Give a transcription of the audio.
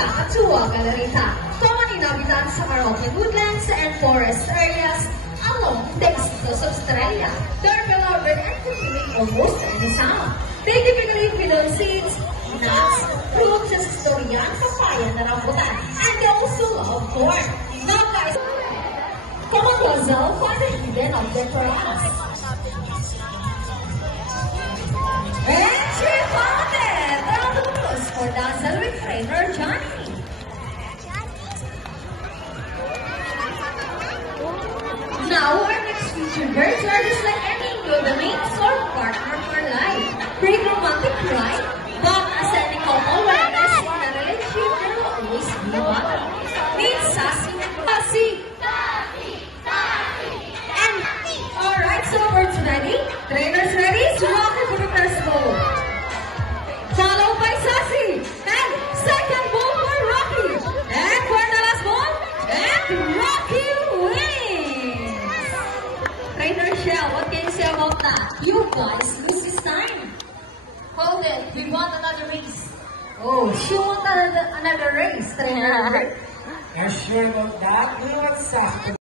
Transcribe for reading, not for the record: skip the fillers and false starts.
Kakatuwa Galarita, common inhabitant sa Marocan woodlands and forest areas along the coast of Australia. They're beloved and consuming almost any summer. They typically feed on seeds, nuts, fruits, as durian, papaya, and rambutan. And they also love corn. Now guys, come on Roselle, find the hidden object for us. And she found it! Round of applause for Dazzle with trainer Johnny. Now, our next featured birds are just like any the main sort of partner for life. Big romantic, right? But as any couple, wellness in a relationship, there will always be one. Meet Sassy and Sassy. And, alright, so birds ready? Trainers ready? So rock the computers go. Followed by Sassy. And second ball for Rocky. And for the last ball, and Rocky wins. Trainer Shell, what can you say about that? You guys lose this time. Hold it, we want another race. Oh, she won another race, Trainer. You're sure about that? We want something.